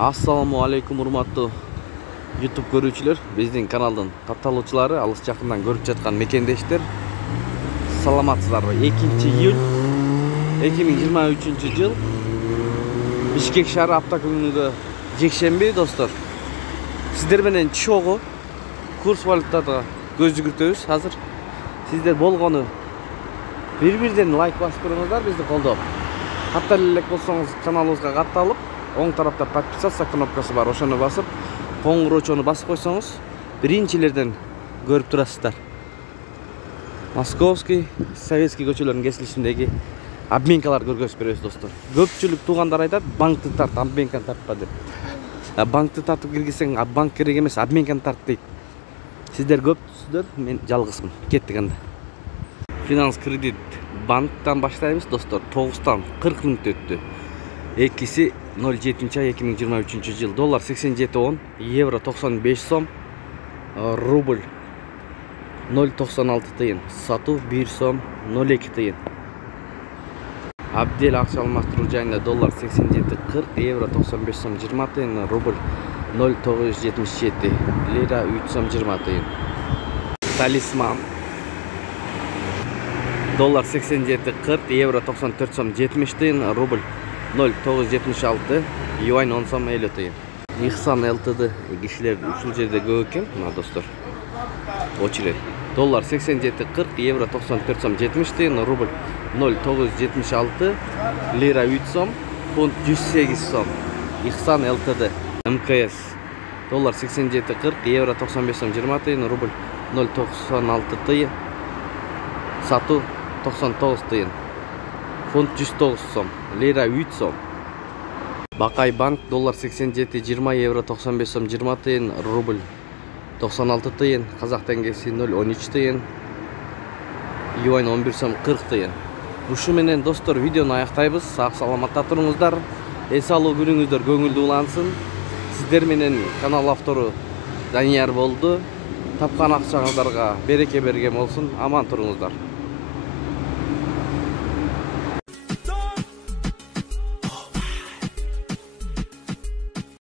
Assalamu alaikum урматтуу YouTube көрүүчүлөр, биздин каналдын катталуучулары, алыс жакындан көрүп жаткан мекендештер. Саламатсыздарбы? 2-июль 2023 жыл Бишкек шаары автокөлүнүгө жекшемби, достор. Сиздер менен чогуу курс валютада көз жүгүртөбүз. Азыр сиздер болгону бир-бирден лайк басып туруңуздар, бизди колдоп. Катталып элек болсоңуз каналыбызга катталып, оң тарапта подписаться кнопкасы бар, ошону басып, коңгуроочону басып койсоңуз, биринчилерден көрүп турасыздар. Московский, Советский көчөлөрүнүн кесилишиндеги обменкалар көргөзүп беребиз, достор. Көпчүлүк туугандар айтат, банкты тарт, обменканы тартпа деп. Банкты тартып киргизсең, банк керек эмес, обменканы тарт дейт. Сиздер көпсүздөр, мен жалгызмын. Кеттик анда. Финанс кредит банктан баштайбыз, достор. 9-тан 40 мүнөт өттү. Экиси 07 ай 2023 жыл. Доллар 87.10, евро 95 сом, рубль 0.96 тыйын, сатуу 1 сом 02 тыйын. Абдел акча алмаштыруу жайында доллар 87.40, евро 95 сом 20 тыйын, рубль 0.977, лира 3 сом 20 тыйын. Талисман доллар 87.40, евро 94 сом 70 тыйын, рубль 0.976, юань 10 сом 50 тыйын. Ихсан ЛТД кишилер ушул жерде көп экен, мына достор. Очеред. Доллар 87.40, евро 94 сом 70 тыйын, рубль 0.976, лира 3 сом, фунт 108 сом. Ихсан ЛТД. МКС. Доллар 87.40, евро 95 сом 20 тыйын, рубль 0.96 тыйын, сатуу 99 тыйын. Фунт 109 сом, лира 3 сом. Бакай банк доллар 87.20, евро 95 сом 20 тыйын, рубль 96 тыйын, казак теңгеси 0.13 тыйын, юань 11 сом 40 тыйын. Ушу менен, достор, видеону аяктайбыз. Сак саламатта туруңуздар. Эс алуу күнүңүздөр көңүлдүү улансын. Сиздер менен канал автору Данияр болду. Тапкан акчаңыздарга береке берген болсун. Аман туруңуздар.